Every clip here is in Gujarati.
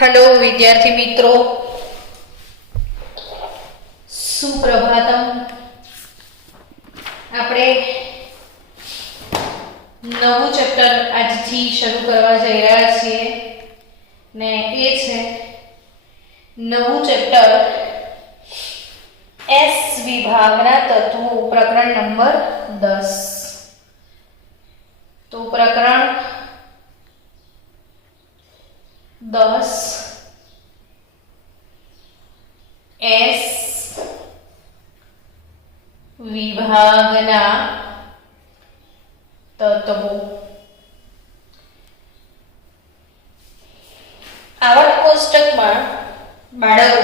हेलो विद्यार्थी मित्रों, सुप्रभातम। આપણે નવું ચેપ્ટર આજથી શરૂ કરવા જઈ રહ્યા છીએ ને એ છે નવું ચેપ્ટર એસ વિભાગના તત્વો, પ્રકરણ નંબર 10। તો પ્રકરણ 10 एस विभागना तत्वों। आवक कोष्टक में बाळको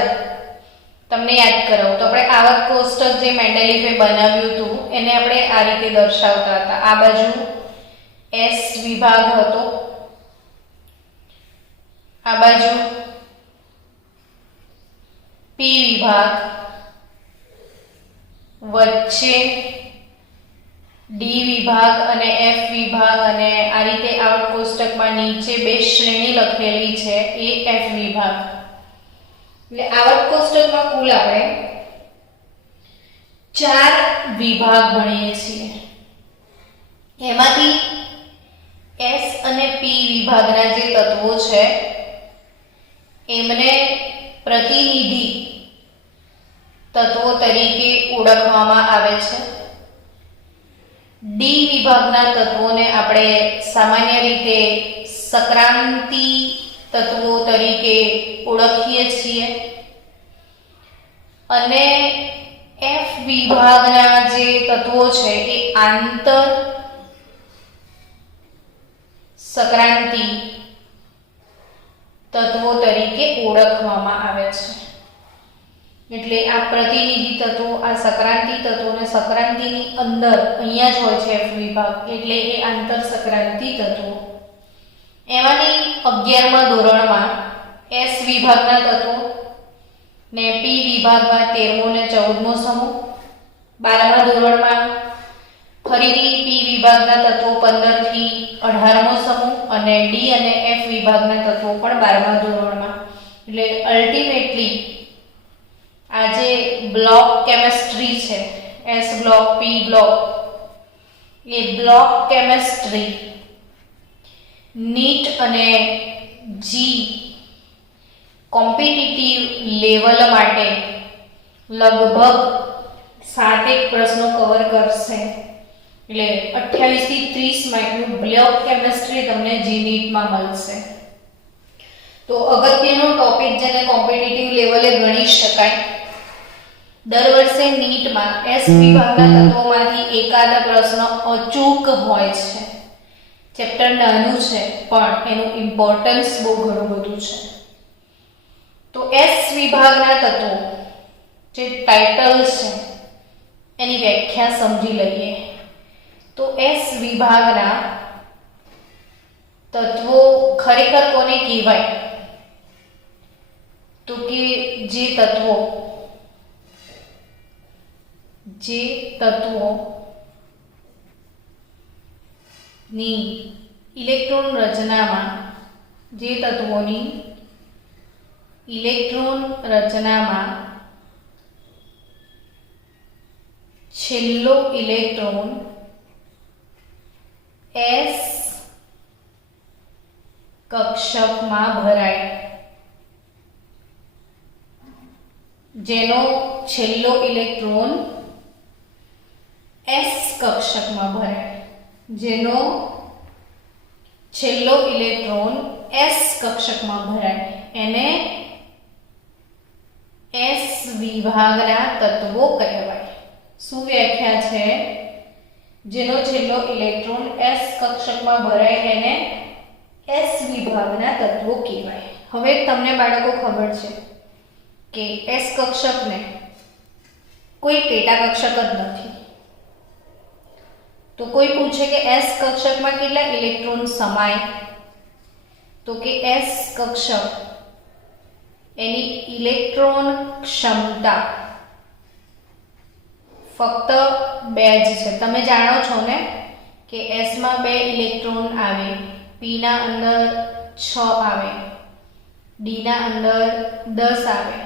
तमने याद करावो तो आपणे आवक कोष्टक जे मेंडलीफे बनाव्युं हतुं एने आपणे आ रीते दर्शावता हता। आ बाजू एस विभाग हतो, आ बाजू पी विभाग, वच्चे डी विभाग अने एफ विभाग अने आ रीते आवक कोष्टक में नीचे बे श्रेणी लखेली छे ए एफ विभाग। એટલે આવક કોષ્ટક માં કુલ આપણે 4 વિભાગ ભણીએ છીએ। એમાંથી એસ અને પી વિભાગના જે તત્વો છે એમને प्रतिनिधि तत्वों तरीके ओळखवामां आवे छे। डी विभागना तत्वोने आपणे सामान्य रीते सक्रांति तत्वों तरीके ओळखीए छीए अने एफ विभागना जे तत्वों छे ए आंतर सक्रांति तत्वों तरीके ओळखवामां आवे छे। એટલે આ પ્રતિનિધિ તત્વો, આ સક્રાંતિ તત્વો ને સક્રાંતિની અંદર અહીંયા જ હોય છે એફ વિભાગ, એટલે એ આંતર સક્રાંતિ તત્વો। એમાંની 11મા ધોરણમાં એસ વિભાગના તત્વો ને પી વિભાગમાં 13મો ને 14મો સમૂહ, 12મા ધોરણમાં ફરીથી પી વિભાગના તત્વો 15 થી 18મો સમૂહ અને ડી અને એફ વિભાગના તત્વો પણ 12મા ધોરણમાં। એટલે અલ્ટિમેટલી આ જે બ્લોક કેમિસ્ટ્રી છે, એસ બ્લોક, પી બ્લોક, એ બ્લોક કેમિસ્ટ્રી નીટ અને જી કોમ્પિટિટિવ લેવલ માટે લગભગ 7 પ્રશ્નો કવર કરશે। એટલે 28 થી 30 માર્કનું બ્લોક કેમિસ્ટ્રી તમને જી નીટમાં મળશે। તો અગત્યનો ટોપિક જેને કોમ્પિટિટિવ લેવલે ગણી શકાય। દર વર્ષે નીટમાં એસ વિભાગના તત્વોમાંથી એકાદ પ્રશ્ન અચૂક હોય છે। ચેપ્ટર નાનું છે પણ એનું ઇમ્પોર્ટન્સ બહુ ઘણું બધું છે। તો એસ વિભાગના તત્વો જે ટાઇટલ છે એની વ્યાખ્યા સમજી લઈએ। तो एस विभागना तत्वों खरेखर कोने कहेवाय? तो कि जे तत्वों नी इलेक्ट्रॉन रचना में, जे तत्वोनी इलेक्ट्रॉन रचना में छेल्लो इलेक्ट्रॉन एस कक्षक में भराय, जेनो छेल्लो इलेक्ट्रॉन एस कक्षक में भराय, जेनो छेल्लो इलेक्ट्रॉन एस कक्षक में भराय एने एस विभागना तत्वों कहेवाय। शुं व्याख्या छे? जेनो छेल्लो इलेक्ट्रॉन एस कक्षक में भराय एने एस विभागना तत्वों कहेवाय। हवे तमने बाळको खबर छे के एस कक्षक ने कोई पेटा कक्षक ज नथी। तो कोई पूछे कि एस कक्षक में केटला इलेक्ट्रॉन समाय? तो कि एस कक्षक एनी इलेक्ट्रॉन क्षमता फक्त 2 ज छे। तमे जाणो छो ने कि एस में 2 इलेक्ट्रॉन आवे, पी ना अंदर 6 आवे, ડી ના અંદર 10 આવે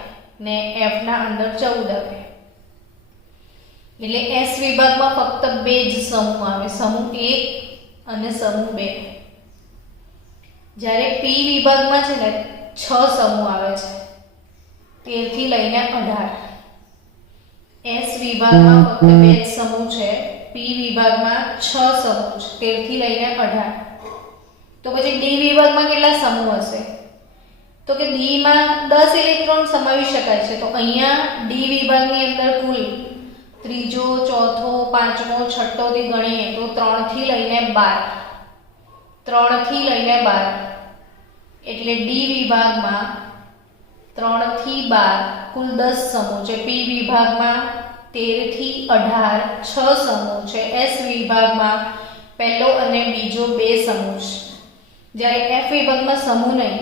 ને એફ ના અંદર 14 આવે. એટલે એસ વિભાગમાં ફક્ત બે જ સમૂહ આવે, સમૂહ 1 અને સમૂહ 2. જ્યારે પી વિભાગમાં છે ને 6 સમૂહ આવે છે, 13 થી લઈને 18. એસ વિભાગમાં ફક્ત બે જ સમૂહ છે, પી વિભાગમાં 6 સમૂહ છે, 13 થી લઈને 18. તો પછી ડી વિભાગમાં કેટલા સમૂહ હશે? તો કે ડી માં 10 ઇલેક્ટ્રોન સમાવી શકાય છે. તો અહીંયા ડી વિભાગની અંદર કુલ ત્રીજો, ચોથો, પાંચમો, છઠ્ઠો થી ગણીએ તો 3 થી લઈને 12. 3 થી લઈને 12 એટલે ડી વિભાગમાં 3 થી 12 કુલ 10 સમૂહ છે. પી વિભાગમાં 13 થી 18 6 સમૂહ છે. એસ વિભાગમાં પહેલો અને બીજો 2 સમૂહ છે. જ્યારે એફ વિભાગમાં સમૂહ નહીં,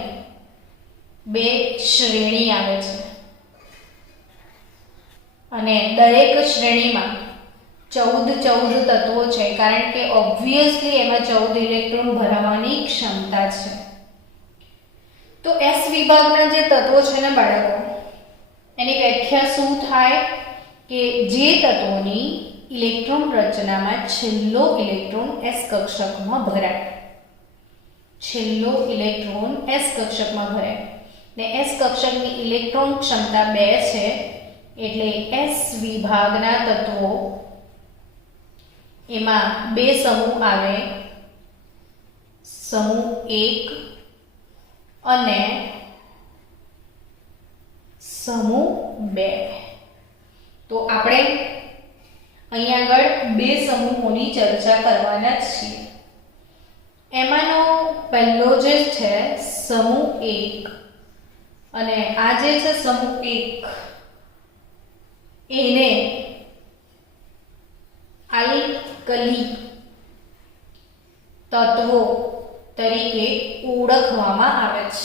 2 શ્રેણી આવે છે અને દરેક શ્રેણીમાં 14 તત્વો છે, કારણ કે ઓબ્વિયસલી એમાં 14 ઇલેક્ટ્રોન ભરાવાની ક્ષમતા છે. તો એસ વિભાગના જે તત્વો છે ને બાળકો, એની વ્યાખ્યા શું થાય કે જે તત્વોની ઇલેક્ટ્રોન રચનામાં છેલ્લો ઇલેક્ટ્રોન એસ કક્ષકમાં ભરાય. છેલ્લો ઇલેક્ટ્રોન એસ કક્ષકમાં ભરાય ને એસ કક્ષકની ઇલેક્ટ્રોન ક્ષમતા 2 છે. એટલે એસ વિભાગના તત્વો એમાં 2 સમૂહ આવે, સમૂહ 1 અને સમૂહ 2. તો આપણે અહીંયા આગળ 2 સમૂહોની ચર્ચા કરવાના છીએ. એમાંનો પહેલો જે છે સમૂહ 1 અને આ જે છે સમૂહ 1, એને આલ્કલી તત્વો તરીકે ઓળખવામાં આવે છે.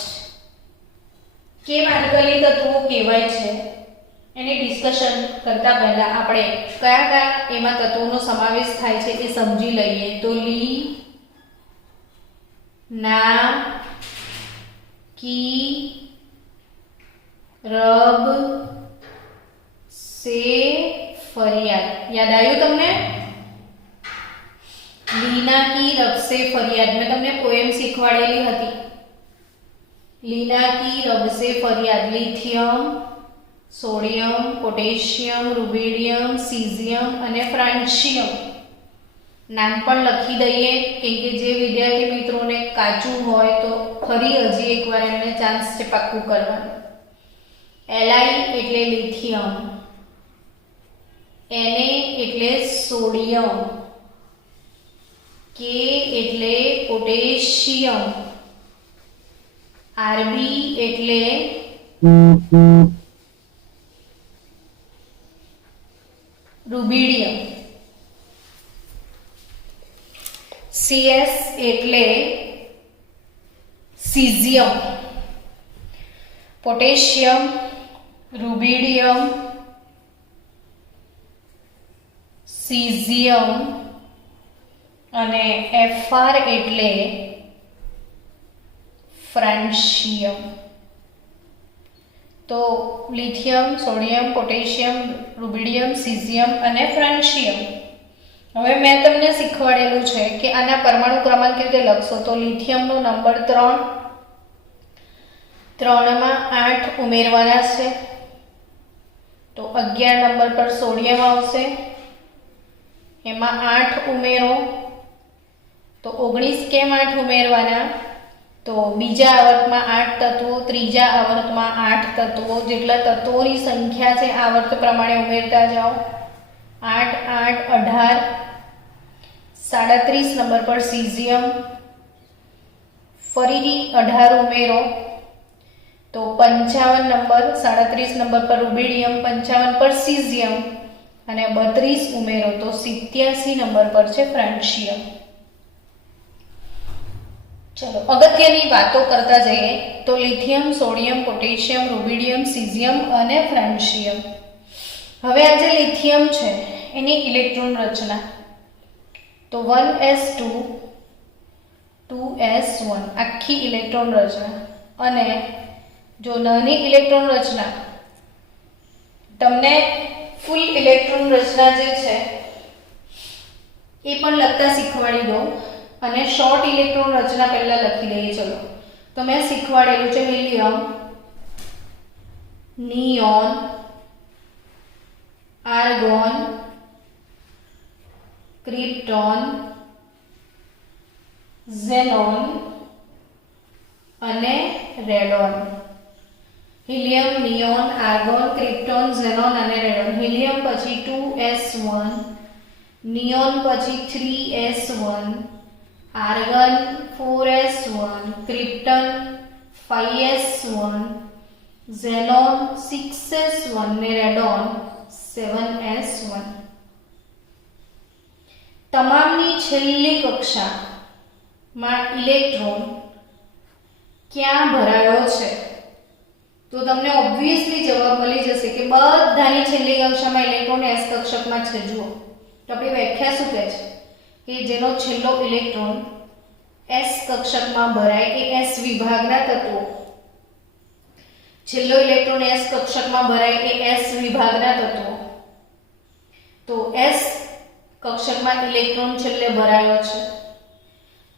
કેમ આલ્કલી તત્વો કહેવાય છે એની ડિસ્કશન કરતા પહેલા આપણે કયા કયા એમાં તત્વોનો સમાવેશ થાય છે એ સમજી લઈએ. તો લી, ના, કી, રબ, સે, ફરિયાદ. યાદ આવ્યું તમને? લીના કી રબસે ફરિયાદ મેં તમને પોએમ શીખવાડેલી હતી. લીના કી રબસે ફરિયાદ. Lithium, sodium, potassium, rubidium, caesium અને ફ્રાન્સિયમ નામ પણ લખી દઈએ, કેમ કે જે વિદ્યાર્થી મિત્રોને કાચું હોય તો ફરી હજી એકવાર એમને ચાન્સ છે પાક્કું કરવાનું. એલઆઈ એટલે લિથિયમ, Na એટલે સોડિયમ, K એટલે પોટેશિયમ, Rb એટલે રૂબિડિયમ, Cs એટલે સીઝિયમ. પોટેશિયમ, રૂબિડિયમ, સીઝિયમ અને Fr એટલે ફ્રાન્સિયમ. તો lithium, sodium, potassium, rubidium, caesium અને ફ્રાન્સિયમ. હવે મેં તમને શીખવાડેલું છે કે આના પરમાણુ ક્રમાંક કેવી રીતે લખશો. તો લિથિયમનો નંબર 3, 3 માં 8 ઉમેરવાના છે તો 11 નંબર પર સોડિયમ આવશે, એમાં 8 ઉમેરો તો 19. કેમ 8 ઉમેરવાના? તો બીજા આવર્તમાં 8 તત્વો, ત્રીજા આવર્તમાં 8 તત્વો, જેટલા તત્વોની સંખ્યા છે આવર્ત પ્રમાણે ઉમેરતા જાઓ. 8, 8, 18. 37 નંબર પર સીઝિયમ, ફરીથી 18 ઉમેરો તો 55 નંબર, 37 નંબર પર રૂબિડિયમ, 55 પર સીઝિયમ અને 32 ઉમેરો તો 87 નંબર પર છે ફ્રાન્સિયમ. ચલો અગત્યની વાતો કરતા જઈએ. તો lithium, sodium, potassium, rubidium, caesium અને ફ્રાન્સિયમ. હવે આ જે લિથિયમ છે એની ઇલેક્ટ્રોન રચના તો 1s2 2s1 આખી ઇલેક્ટ્રોન રચના અને જો નાની ઇલેક્ટ્રોન રચના, તમને ફૂલ ઇલેક્ટ્રોન રચના જે છે એ પણ લખતા શીખવાડી દઉં અને શોર્ટ ઇલેક્ટ્રોન રચના પહેલા લખી દઈએ. ચલો, તો મેં શીખવાડેલું છે helium, neon, argon, krypton, xenon અને radon. Helium, neon, argon, krypton, xenon અને રેડોન. હિલિયમ પછી 2s1, નિયોન પછી 3s1, argon 4s1, Krypton 5s1, xenon 6s1 ને રેડોન 7s1. તમામની છેલ્લી કક્ષામાં ઇલેક્ટ્રોન ક્યાં ભરાયો છે? તો તમને ઓબ્વિયસલી જવાબ મળી જશે કે બધાની છેલ્લી કક્ષામાં ઇલેક્ટ્રોન s કક્ષકમાં છે. જુઓ તો આપણી વ્યાખ્યા શું કહે છે કે જેનો છેલ્લો ઇલેક્ટ્રોન s કક્ષકમાં ભરાય એ s વિભાગના તત્વો, છેલ્લો ઇલેક્ટ્રોન s કક્ષકમાં ભરાય એ s વિભાગના તત્વો. તો s કક્ષકમાં ઇલેક્ટ્રોન છેલ્લે ભરાયો છે.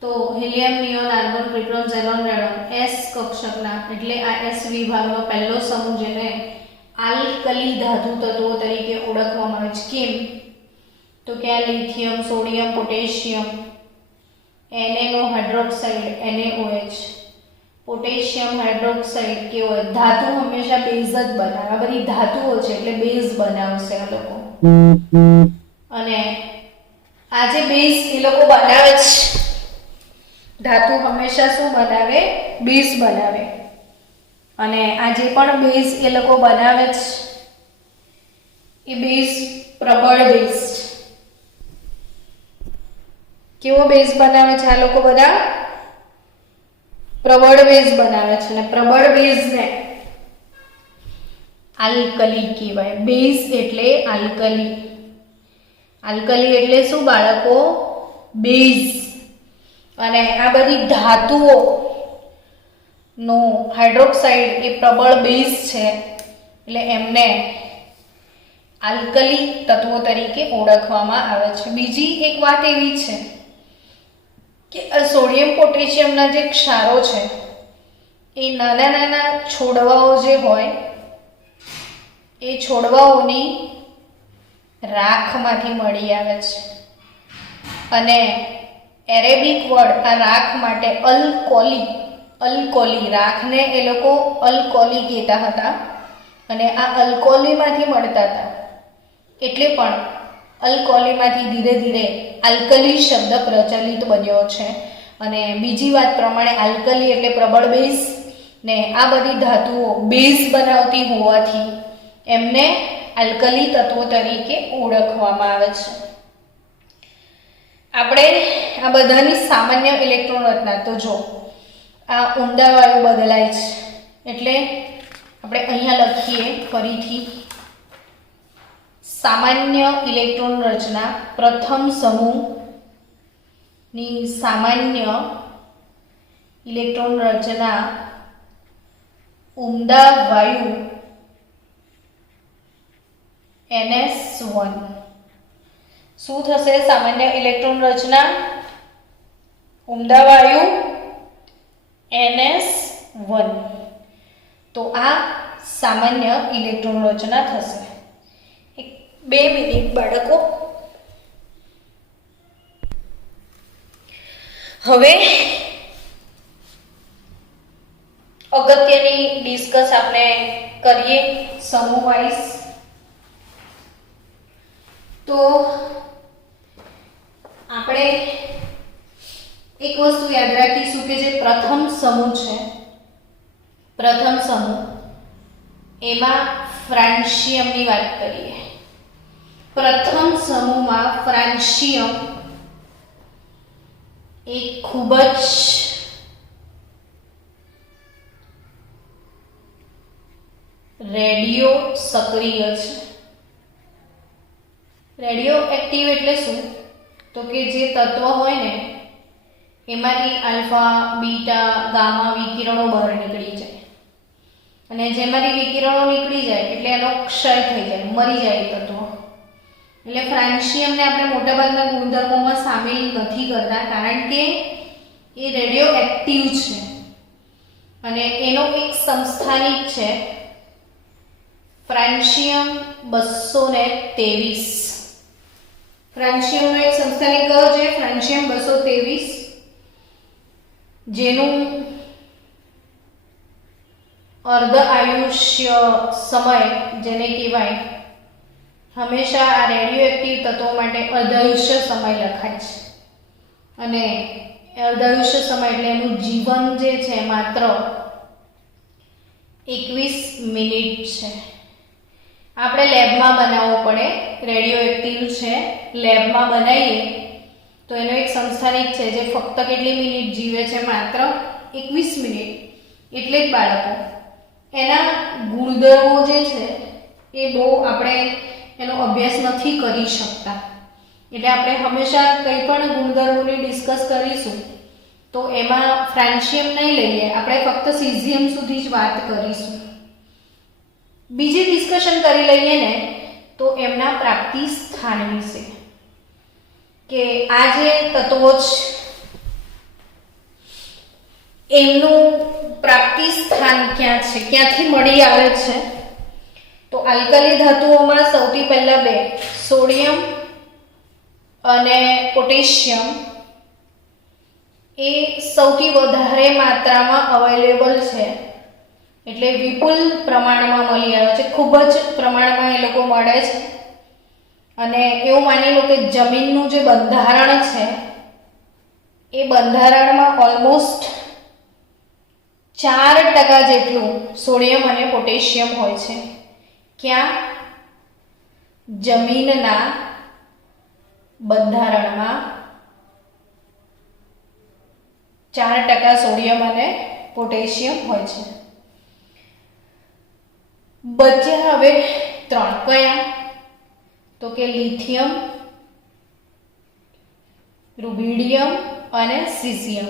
તો helium, neon, argon, krypton, xenon, radon s કક્ષકના, એટલે આ s વિભાગનો પહેલો સમૂહ જેને આલ્કલી ધાતુ તત્વો તરીકે ઓળખવામાં આવે છે. કેમ? તો કે આ લિથિયમ, સોડિયમ, પોટેશિયમ, Na નો હાઇડ્રોક્સાઇડ NaOH, પોટેશિયમ હાઇડ્રોક્સાઇડ કેવો ધાતુ હંમેશા બેઝ જ બનાવે. આ બધી ધાતુઓ છે એટલે બેઝ બનાવશે આ લોકો. અને આ જે બેઝ એ લોકો બનાવે છે, ધાતુ હંમેશા શું બનાવે? બેઝ બનાવે. અને આ જે પણ બેઝ એ લોકો બનાવે છે એ બેઝ પ્રબળ બેઝ. કેવો બેઝ બનાવે છે આ લોકો? બધા પ્રબળ બેઝ બનાવે છે. અને પ્રબળ બેઝને આલ્કલી કહેવાય. બેઝ એટલે આલ્કલી. આલ્કલી એટલે શું બાળકો? બેઝ. અને આ બધી ધાતુઓ નો હાઇડ્રોક્સાઇડ એ પ્રબળ બેઝ છે એટલે એમને આલ્કલી તત્વો તરીકે ઓળખવામાં આવે છે. બીજી એક વાત એવી છે કે આ સોડિયમ પોટેશિયમના જે ક્ષારો છે એ નાના નાના છોડવાઓ જે હોય એ છોડવાઓની રાખમાંથી મળી આવે છે. અને એરેબિક વર્ડ આ રાખ માટે અલ્કોલી, અલ્કોલી રાખને એ લોકો અલ્કોલી કહેતા હતા અને આ અલ્કોલીમાંથી મળતા હતા. એટલે પણ અલ્કોલીમાંથી ધીરે ધીરે આલ્કલી શબ્દ પ્રચલિત બન્યો છે. અને બીજી વાત પ્રમાણે આલ્કલી એટલે પ્રબળ બેઝ ને આ બધી ધાતુઓ બેઝ બનાવતી હોવાથી એમને આલ્કલી તત્વો તરીકે ઓળખવામાં આવે છે. આપણે આ બધાની સામાન્ય ઇલેક્ટ્રોન રચના તો જો આ ઊંડા વાયુ બદલાય છે એટલે આપણે અહીંયા લખીએ ફરીથી સામાન્ય ઇલેક્ટ્રોન રચના. પ્રથમ સમૂહની સામાન્ય ઇલેક્ટ્રોન રચના ઊંડા વાયુ NS1. શું થશે? સામાન્ય ઇલેક્ટ્રોન રચના ઊંડા વાયુ NS1. તો આ સામાન્ય ઇલેક્ટ્રોન રચના થશે. 2 મિનિટ બાળકો. હવે અગત્યની ડિસ્કસ આપણે કરીએ સમૂહ વાઇઝ. તો આપણે એક વસ્તુ યાદ રાખીશું કે જે પ્રથમ સમૂહ છે, પ્રથમ સમૂહ એમાં ફ્રાન્સિયમની વાત કરીએ. પ્રથમ સમૂહમાં ફ્રાન્સિયમ એ ખૂબ જ રેડિયો સક્રિય છે. રેડિયો એક્ટિવ એટલે શું? તો કે જે તત્વ હોય ને એમાંથી આલ્ફા, બીટા, ગામા વિકિરણો બહાર નીકળી જાય. અને જેમાંથી વિકિરણો નીકળી જાય એટલે એનો ક્ષય થઈ જાય, મરી જાય તત્વ. એટલે ફ્રાન્સિયમને આપણે મોટાભાગના ગુણધર્મોમાં સામેલ નથી કરતા, કારણ કે એ રેડિયો એક્ટિવ છે અને એનો એક સંસ્થાનિક છે ફ્રાન્સિયમ 223. ફ્રાન્સિયમનો એક સંસ્થાનિક કયો છે? ફ્રાન્સિયમ 223, જેનું અર્ધ આયુષ્ય સમય જેને કહેવાય, હંમેશા આ રેડિયો એક્ટિવ તત્વો માટે અર્ધાયુષ્ય સમય લખાય છે. અને અર્ધાયુષ્ય સમય એટલે એનું જીવન જે છે માત્ર 21 મિનિટ છે. આપણે લેબમાં બનાવવો પડે, રેડિયો એક્ટિવ છે, લેબમાં બનાવીએ તો એનો એક સંસ્થાનિક છે જે ફક્ત કેટલી મિનિટ જીવે છે? માત્ર 21 મિનિટ. એટલે જ બાળકો એના ગુણધર્મો જે છે એ બહુ આપણે એનો અભ્યાસ નથી કરી શકતા. એટલે આપણે હંમેશા કંઈ પણ ગુણધર્મોની ડિસ્કસ કરીશું તો એમાં ફ્રાન્સિયમ નહીં લઈએ, આપણે ફક્ત સીઝિયમ સુધી જ વાત કરીશું. બીજી ડિસ્કશન કરી લઈએ ને તો એમના પ્રાપ્તિ સ્થાન વિશે, કે આ જે તત્વો છે એમનું પ્રાપ્તિ સ્થાન ક્યાં છે, ક્યાંથી મળી આવે છે? તો આલ્કાલી ધાતુઓમાં સૌથી પહેલા બે, સોડિયમ અને પોટેશિયમ, એ સૌથી વધારે માત્રામાં અવેલેબલ છે. એટલે વિપુલ પ્રમાણમાં મળી આવે છે, ખૂબ જ પ્રમાણમાં એ લોકો મળે છે. અને એવું માની લો કે જમીનનું જે બંધારણ છે એ બંધારણમાં ઓલમોસ્ટ 4% જેટલું સોડિયમ અને પોટેશિયમ હોય છે. ક્યાં? જમીનના બંધારણમાં 4% સોડિયમ અને પોટેશિયમ હોય છે. બચ્યા હવે 3. કયા? તો કે લિથિયમ, રુબિડિયમ અને સીઝિયમ.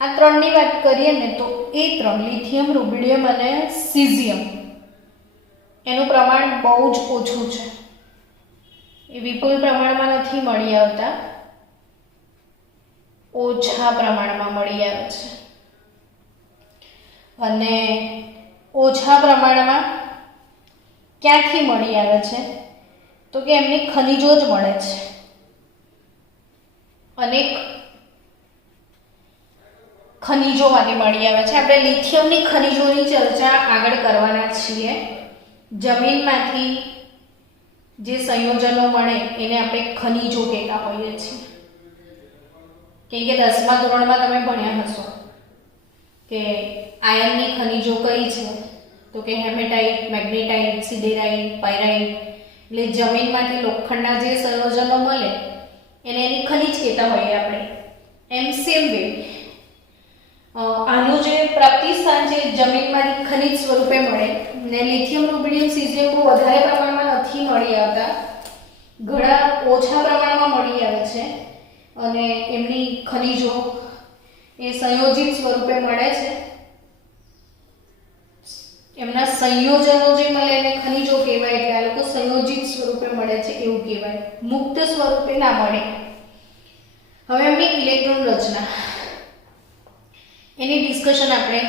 આ ત્રણની વાત કરીએ ને તો એ 3 લિથિયમ, રુબિડિયમ અને સીઝિયમ એનું પ્રમાણ બહુ જ ઓછું છે. એ વિપુલ પ્રમાણમાં નથી મળી આવતા, ઓછા પ્રમાણમાં મળી આવે છે. અને ઓછા પ્રમાણમાં ક્યાંથી મળી આવે છે? તો કે એમને ખનિજો જ મળે છે. અનેક ખનિજોમાંથી મળી આવે છે. આપણે લિથિયમની ખનિજોની ચર્ચા આગળ કરવાના છીએ. જમીનમાંથી જે સંયોજનો મળે એને આપણે ખનિજો કહેતા હોઈએ છીએ. કેમ કે 10મા ધોરણમાં તમે ભણ્યા હશો કે આયનની ખનિજો કઈ છે? તો કે હેમેટાઇટ, મેગ્નેટાઇટ, સિડેરાઇટ, પાયરાઇટ. એટલે જમીનમાંથી લોખંડના જે સંયોજનો મળે એને એની ખનિજ કહેતા હોઈએ આપણે. એમ સેમ વે આનું જે પ્રાપ્તિ સ્થાન છે જમીનમાંથી ખનિજ સ્વરૂપે મળે. ને લિથિયમ, રુબિડિયમ, સીઝિયમ બહુ વધારે પ્રમાણમાં નથી મળી આવતા, ઘણા ઓછા પ્રમાણમાં મળી આવે છે. અને એમની ખનિજો એ સંયોજિત સ્વરૂપે મળે છે. એમના સંયોજનો જે મળે એને ખનિજો કહેવાય. એટલે આ લોકો સંયોજિત સ્વરૂપે મળે છે એવું કહેવાય, મુક્ત સ્વરૂપે ના મળે. હવે એમની ઇલેક્ટ્રોન રચના, એની ડિસ્કશન આપણે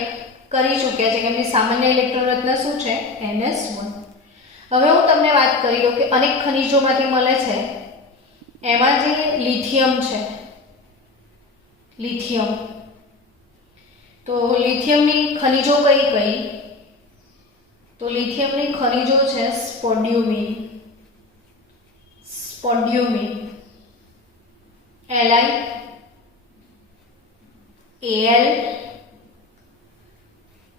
કરી ચૂક્યા છે કે એમની સામાન્ય ઇલેક્ટ્રોન રચના શું છે? NS1. હવે હું તમને વાત કરી દઉં કે અનેક ખનિજોમાંથી મળે છે. એમાં જે લિથિયમ છે, લિથિયમ, તો લિથિયમની ખનિજો કઈ કઈ? તો લિથિયમની ખનિજો છે સ્પોડ્યુમિન, સ્પોડ્યુમિન, Li, Al,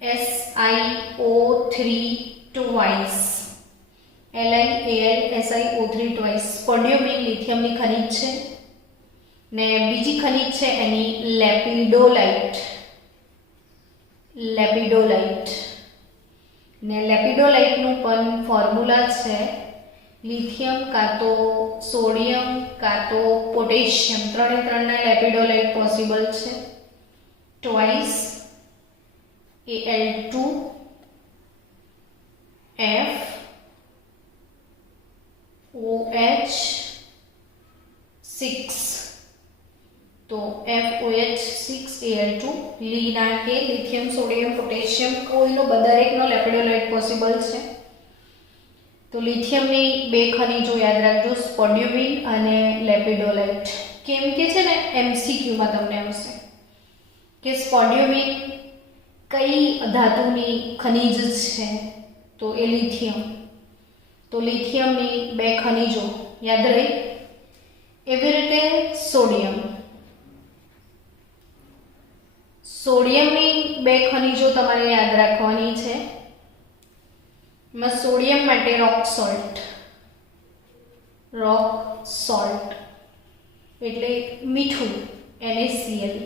SiO3 twice, Li, Al, SiO3 twice. સ્પોડ્યુમિન લિથિયમની ખનિજ છે. ને બીજી ખનિજ છે એની લેપિડોલાઇટ, લેપિડોલાઇટ. ને લેપિડોલાઇટનું પણ ફોર્મ્યુલા છે લિથિયમ કાં તો સોડિયમ કાં તો પોટેશિયમ, 3 ના લેપિડોલાઇટ પોસિબલ છે. ટ્વાઇસ Al2FOH6 तो FOH6 Al2 લીના કે લિથિયમ સોડિયમ પોટેશિયમ કોઈનો દરેકનો લેપિડોલાઇટ પોસિબલ છે। તો લિથિયમની બે ખનિજો યાદ રાખજો, સ્પોડ્યુમિન અને લેપિડોલાઇટ। કેમ કે છે ને એમસીક્યુમાં તમને આવશે કે સ્પોડ્યુમિન કઈ ધાતુની ખનિજ છે, તો એ લિથિયમ। તો લિથિયમની બે ખનિજો યાદ રહી। એવી રીતે સોડિયમની બે ખનિજો તમારે યાદ રાખવાની છે। સોડિયમ માટે રોક સોલ્ટ એટલે મીઠું NaCl।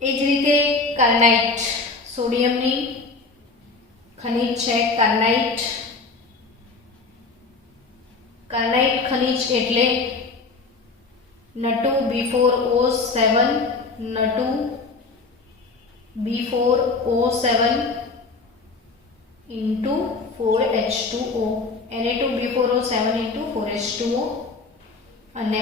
એ જ રીતે કાર્નાઇટ, સોડિયમની ખનિજ છે કાર્નાઇટ। કાર્નાઇટ ખનિજ એટલે Na2B4O7 into 4H2O, Na2B4O7 into 4H2O અને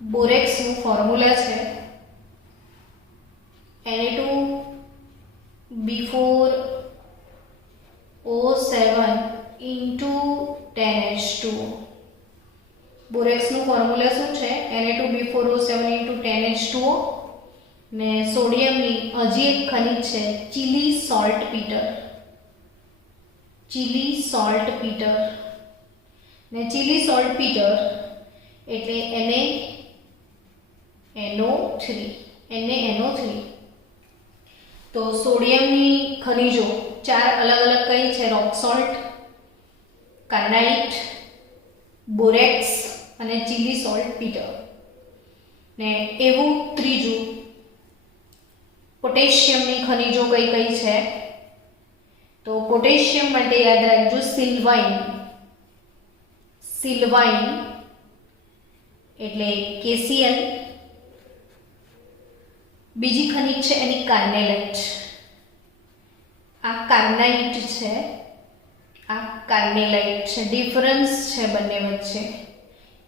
બોરેક્સનું ફોર્મ્યુલા છે Na2B4O7 into 10H2O। બોરેક્સનું ફોર્મ્યુલા શું છે? Na2B4O7 into 10H2O। ને સોડિયમની હજી એક ખનિજ છે ચીલી સોલ્ટ પીટર। ને ચીલી સોલ્ટ પીટર એટલે NaNO3। તો સોડિયમની ખનિજો ચાર અલગ અલગ કઈ છે? રોક સોલ્ટ, કાર્નાઇટ, બોરેક્સ અને ચીલી સોલ્ટ પીટર। ને એવું ત્રીજું પોટેશિયમની ખનિજો કઈ કઈ છે? તો પોટેશિયમ માટે યાદ રાખજો સિલ્વાઇન એટલે KCl। બીજી ખનિજ છે એની કાર્નેલાઇટ। આ કાર્નાઇટ છે, આ કાર્નેલાઇટ છે। ડિફરન્સ છે બંને વચ્ચે।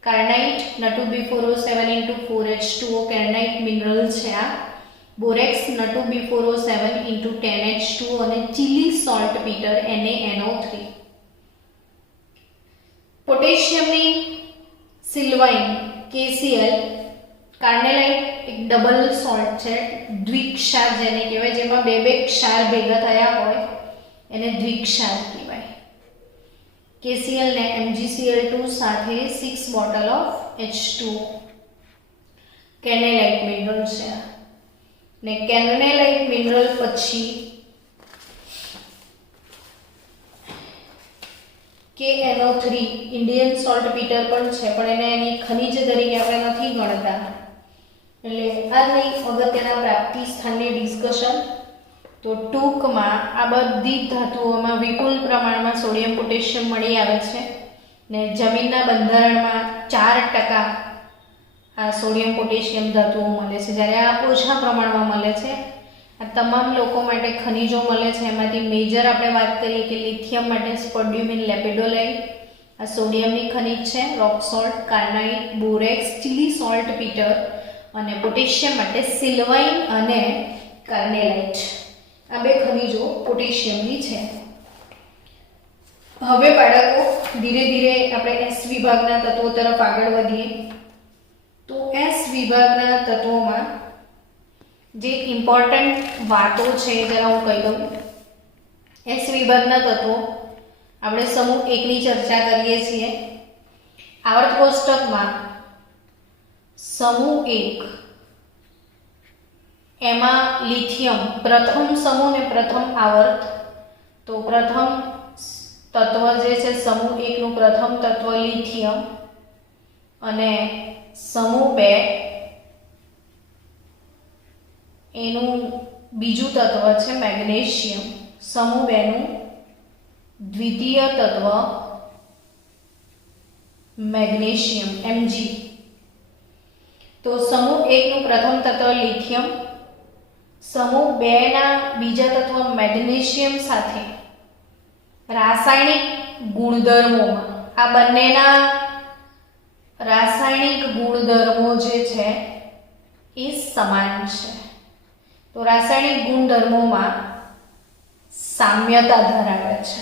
કાર્નાઇટ Na2B4O7 into 4H2O કાર્નાઇટ મિનરલ છે આ। બોરેક્સ Na2B4O7 into 10H2O અને chilli salt Peter NaNO3। પોટેશિયમની સિલ્વાઇન KCl, કાર્નેલાઇટ એક ડબલ સોલ્ટ છે, દ્વિક્ષાર જેને કહેવાય, જેમાં બે ક્ષાર ભેગા થયા હોય એને દ્વિક્ષાર કહેવાય। KCl ને MgCl2 સાથે 6 બોટલ ઓફ H2O કાર્નેલાઇટ મિનરલ છે। ને કાર્નેલાઇટ મિનરલ પછી KNO3 ઇન્ડિયન સોલ્ટ પીટર પણ છે, પણ એને એની ખનિજ તરીકે આપણે નથી ગણતા। એટલે આ નહીં અગત્યના પ્રાપ્તિ સ્થાનની ડિસ્કશન। તો ટૂંકમાં આ બધી ધાતુઓમાં વિપુલ પ્રમાણમાં સોડિયમ પોટેશિયમ મળી આવે છે ને જમીનના બંધારણમાં 4% આ સોડિયમ પોટેશિયમ ધાતુઓ મળે છે, જ્યારે આ ઓછા પ્રમાણમાં મળે છે। આ તમામ લોકો માટે ખનિજો મળે છે, એમાંથી મેજર આપણે વાત કરીએ કે લિથિયમ માટે સ્પોડ્યુમિન, લેપિડોલાઇટ, આ સોડિયમની ખનિજ છે rock salt, carnallite, borax, Chile saltpetre, અને પોટેશિયમ માટે સિલ્વાઇન અને કાર્નેલાઇટ। આ બે ખનિજો પોટેશિયમની છે। હવે બાળકો ધીરે ધીરે આપણે S વિભાગના તત્વો તરફ આગળ વધીએ। તો S વિભાગના તત્વોમાં જે ઇમ્પોર્ટન્ટ વાતો છે જરા હું કહી દઉં। S વિભાગના તત્વો આપણે સમૂહ 1 ની ચર્ચા કરીએ છીએ। આવર્ત કોષ્ટકમાં સમૂહ 1 એમાં લિથિયમ પ્રથમ સમૂહ ને પ્રથમ આવર્ત। તો પ્રથમ તત્વ જે છે સમૂહ 1 નું પ્રથમ તત્વ લિથિયમ અને સમૂહ 2 એનું બીજું તત્વ છે મેગ્નેશિયમ। સમૂહ 2 નું દ્વિતીય તત્વ મેગ્નેશિયમ Mg। તો સમૂહ 1 નું પ્રથમ તત્વ લિથિયમ, સમૂહ 2 ના બીજા તત્વ મેગ્નેશિયમ સાથે રાસાયણિક ગુણધર્મોમાં આ બંનેના રાસાયણિક ગુણધર્મો જે છે એ સમાન છે. તો રાસાયણિક ગુણધર્મોમાં સામ્યતા ધરાવે છે.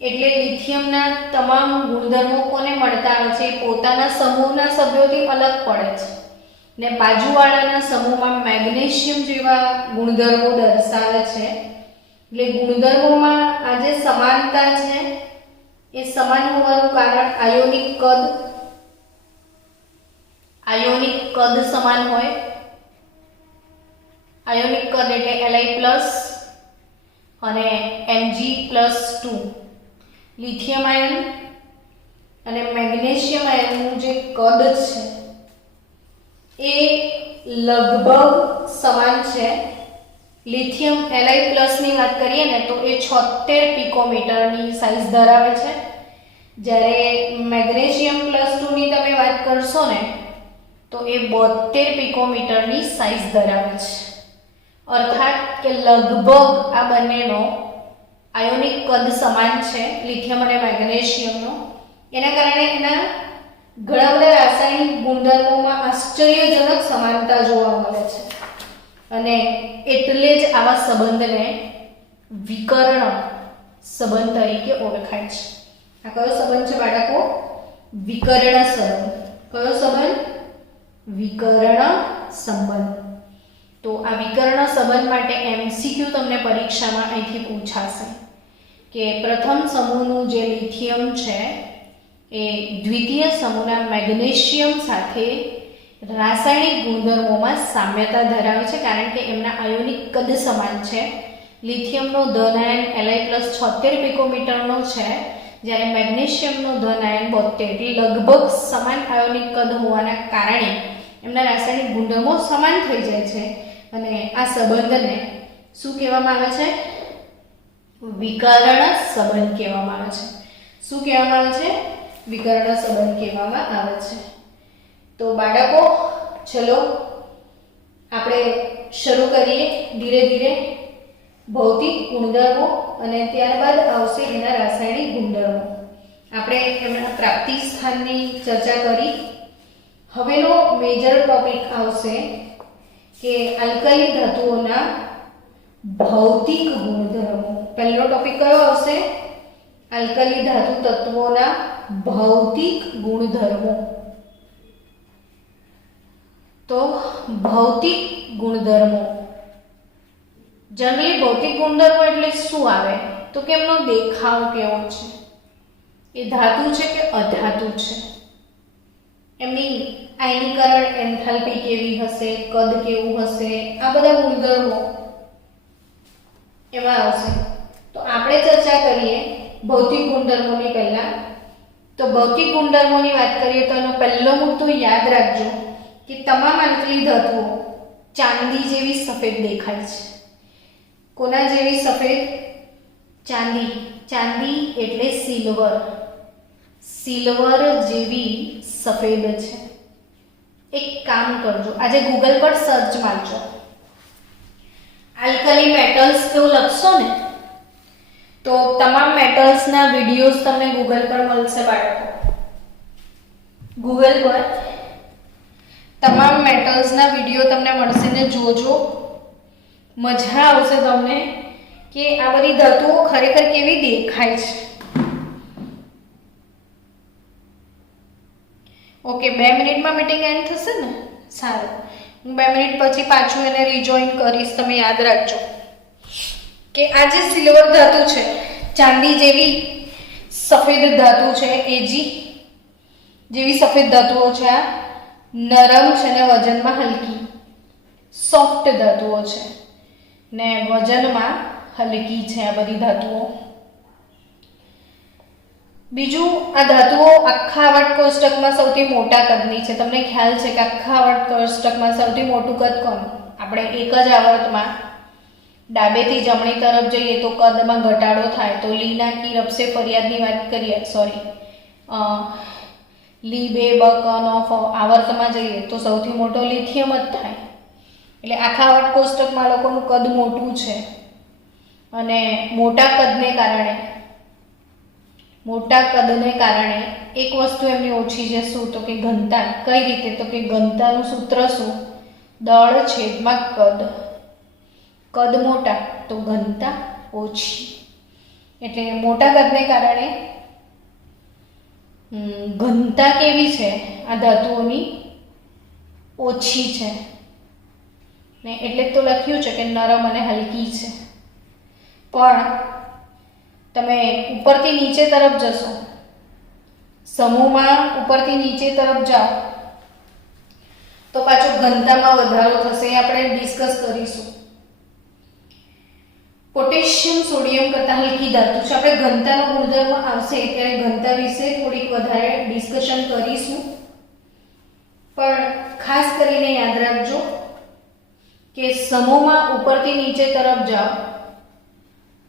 એટલે લિથિયમના તમામ ગુણધર્મો કોને મળતા આવે છે? પોતાના સમૂહના સભ્યોથી અલગ પડે છે ને બાજુવાળાના સમૂહમાં મેગ્નેશિયમ જેવા ગુણધર્મો દર્શાવે છે. એટલે ગુણધર્મોમાં આ જે સમાનતા છે એ સમાન હોવાનું કારણ આયોનિક કદ સમાન હોય. આયોનિક કદ એટલે Li+ અને Mg+2 લિથિયમ આયન અને મેગ્નેશિયમ આયનનું જે કદ છે એ લગભગ સમાન છે. લિથિયમ Li+ ની વાત કરીએ ને તો એ 76 પિકોમીટરની સાઇઝ ધરાવે છે, જ્યારે મેગ્નેશિયમ +2 ની તમે વાત કરશો ને તો એ 72 પિકોમીટરની સાઇઝ ધરાવે છે. અર્થાત કે લગભગ આ બંનેનો આયોનિક કદ સમાન છે લિથિયમ અને મેગ્નેશિયમનો. એના કારણે એના ઘણા બધા રાસાયણિક ગુણધર્મોમાં આશ્ચર્યજનક સમાનતા જોવા મળે છે અને એટલે જ આવા સંબંધને વિકર્ણ સંબંધ તરીકે ઓળખાય છે. આ કયો સંબંધ છે બાળકો? વિકર્ણ સંબંધ. કયો સંબંધ? વિકર્ણ સંબંધ. તો આ વિકર્ણ સંબંધ માટે MCQ તમને પરીક્ષામાં અહીંથી પૂછાશે કે પ્રથમ સમૂહનું જે લિથિયમ છે એ દ્વિતીય સમૂહના મેગ્નેશિયમ સાથે રાસાયણિક ગુણધર્મોમાં સામ્યતા ધરાવે છે, કારણ કે એમના આયોનિક કદ સમાન છે. લિથિયમનો ધન આયન Li+ 76 પિકોમીટરનો છે, જ્યારે મેગ્નેશિયમનો ધન આયન 72. લગભગ સમાન આયોનિક કદ હોવાના કારણે એમના રાસાયણિક ગુણધર્મો સમાન થઈ જાય છે અને આ સંબંધને શું કહેવામાં આવે છે? વિકર્ણ સંબંધ કહેવામાં આવે છે. શું કહેવામાં આવે છે? વિકર્ણ સંબંધ કહેવામાં આવે છે. તો બાળકો ચલો આપણે શરૂ કરીએ ધીરે ધીરે ભૌતિક ગુણધર્મો અને ત્યારબાદ આવશે એના રાસાયણિક ગુણધર્મો. આપણે એમના પ્રાપ્તિ સ્થાનની ચર્ચા કરી. હવેનો મેજર ટોપિક આવશે કે આલ્કલી ધાતુઓના ભૌતિક ગુણધર્મો. પહેલો ટોપિક કયો આવશે? આલ્કલી ધાતુ તત્વોના ભૌતિક ગુણધર્મો. તો ભૌતિક ગુણધર્મો, જનરલી ભૌતિક ગુણધર્મો એટલે શું આવે? તો કે એમનો દેખાવ કેવો છે, એ ધાતુ છે કે અધાતુ છે, એમની આયનીકરણ એન્થાલ્પી કેવી હશે, કદ કેવું હશે, આ બધા ગુણધર્મો એમાં આવશે. તો આપણે ચર્ચા કરીએ ભૌતિક ગુણધર્મોની પહેલા. તો ભૌતિક ગુણધર્મોની વાત કરીએ તો એનો પહેલો મુદ્દો યાદ રાખજો કે તમામ આલ્કલી ધાતુઓ ચાંદી જેવી સફેદ દેખાય છે. કોના જેવી સફેદ? ચાંદી. ચાંદી એટલે સિલ્વર. સિલ્વર જેવી સફેદ છે. એક કામ કરજો, આજે ગૂગલ પર સર્ચ મારજો, આલ્કલી મેટલ્સ એવું લખશો ને તો તમામ મેટલ્સના વિડીયોઝ તમને ગૂગલ પર મળશે બાળકો. ગૂગલ પર તમામ મેટલ્સના વિડીયો તમને મળશે ને જોજો, મજા આવશે તમને કે આ બધી ધાતુઓ ખરેખર કેવી દેખાય છે. ઓકે, 2 મિનિટમાં મીટિંગ એન્ડ થશે ને? સારું, હું 2 મિનિટ પછી પાછું એને રિજોઈન કરીશ. તમે યાદ રાખજો કે આ જે સિલ્વર ધાતુ છે, ચાંદી જેવી સફેદ ધાતુ છે, Ag જેવી સફેદ ધાતુઓ છે, આ નરમ છે ને વજનમાં હલકી, સોફ્ટ ધાતુઓ છે ને વજનમાં હલકી છે આ બધી ધાતુઓ. બીજું, આ ધાતુઓ આખા આવર્ત કોષ્ટકમાં સૌથી મોટા કદની છે. તમને ખ્યાલ છે કે આખા આવર્ત કોષ્ટકમાં સૌથી મોટું કદ કોનું? આપણે એક જ આવર્તમાં ડાબેથી જમણી તરફ જઈએ તો કદમાં ઘટાડો થાય. તો લીના કી રબસે ફરિયાદની વાત કરીએ, લી 2 બ ક ન ફ આવર્તમાં જઈએ તો સૌથી મોટો લિથિયમ જ થાય. એટલે આખા આવર્ત કોષ્ટકમાં લોકોનું કદ મોટું છે અને મોટા કદને કારણે એક વસ્તુ એમની ઓછી છે. શું? તો કે ઘનતા. કઈ રીતે? તો કે ઘનતાનું સૂત્ર શું? દળ છેદમાં કદ. કદ મોટા તો ઘનતા ઓછી. એટલે મોટા કદને કારણે ઘનતા કેવી છે આ ધાતુઓની? ઓછી છે ને એટલે તો લખ્યું છે કે નરમ અને હલકી છે. પણ તમે ઉપરથી નીચે તરફ જશો, સમૂહમાં ઉપરથી નીચે તરફ જાઓ તો પાછો ઘનતામાં વધારો થશે. એ આપણે ડિસ્કસ કરીશું. પોટેશિયમ સોડિયમ કરતાં હલકી ધાતુ છે. આપણે ઘનતાનો ગુણધર્મ આવશે ત્યારે ઘનતા વિશે થોડીક વધારે ડિસ્કશન કરીશું. પણ ખાસ કરીને યાદ રાખજો કે સમૂહમાં ઉપરથી નીચે તરફ જાઓ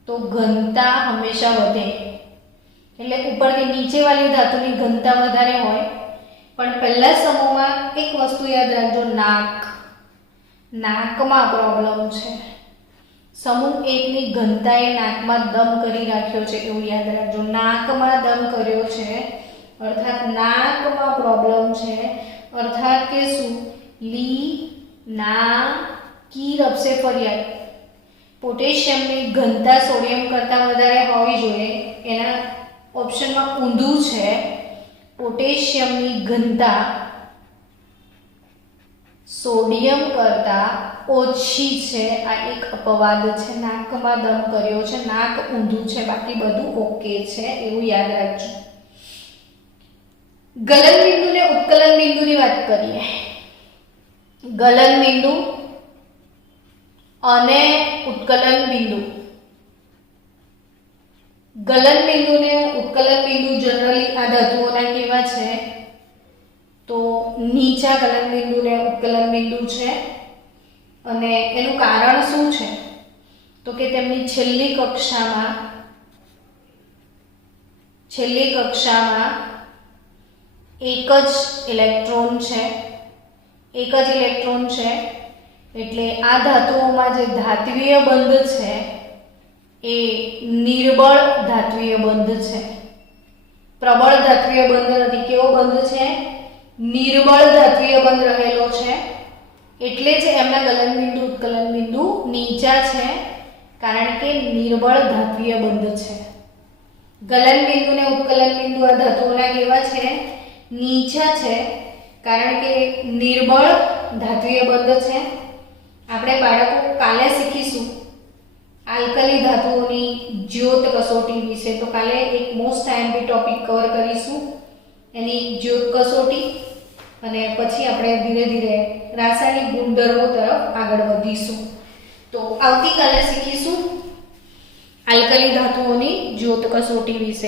તો ઘનતા હંમેશા વધે. એટલે ઉપરથી નીચેવાળી ધાતુની ઘનતા વધારે હોય. પણ પહેલા સમૂહમાં એક વસ્તુ યાદ રાખજો, નાકમાં પ્રોબ્લેમ છે. સમૂહ 1 ની ઘનતાએ નાકમાં દમ કરી રાખ્યો છે એવું યાદ રાખજો. નાકમાં દમ કર્યો છે અર્થાત નાકમાં પ્રોબ્લેમ છે. અર્થાત કે શું? લી ના કી રબસે ફરિયાદ. પોટેશિયમની ઘનતા સોડિયમ કરતાં વધારે હોવી જોઈએ. એના ઓપ્શનમાં ઊંધું છે. પોટેશિયમની ઘનતા સોડિયમ કરતાં ઓછી છે. આ એક અપવાદ છે. નાકમાં દમ કર્યો છે, નાક ઊંધું છે, બાકી બધું ઓકે છે એવું યાદ રાખજો. ગલન બિંદુ ને ઉત્કલન બિંદુની વાત કરીએ. ગલન બિંદુ અને ઉત્કલન બિંદુ. ગલન બિંદુ ને ઉત્કલન બિંદુ જનરલી આ ધાતુઓના કેવા છે? તો નીચા ગલન બિંદુ ને ઉત્કલન બિંદુ છે. અને એનું કારણ શું છે? તો કે તેમની છેલ્લી કક્ષામાં એક જ ઇલેક્ટ્રોન છે. એટલે આ ધાતુઓમાં જે ધાત્વિય બંધ છે એ નિર્બળ ધાત્વિય બંધ છે. પ્રબળ ધાત્વિય બંધ નથી. કેવો બંધ છે? નિર્બળ ધાત્વિય બંધ રહેલો છે. એટલે જ એમના ગલન બિંદુ ઉત્કલન બિંદુ નીચા છે, કારણ કે નિર્બળ ધાત્વિય બંધ છે. ગલન બિંદુ ને ઉત્કલન બિંદુ આ ધાતુઓના કેવા છે? નીચા છે, કારણ કે નિર્બળ ધાત્વિય બંધ છે. આપણે બાળકો કાલે શીખીશું આલ્કલી ધાતુઓની જ્યોત કસોટી વિશે. તો કાલે એક મોસ્ટ આઈએમપી ટોપિક કવર કરીશું, એની જ્યોત કસોટી. અને પછી આપણે ધીરે ધીરે રાસાયણિક ગુણધર્મો તરફ આગળ વધીશું. તો આવતીકાલે શીખીશું આલ્કલી ધાતુઓની જ્યોત કસોટી વિશે.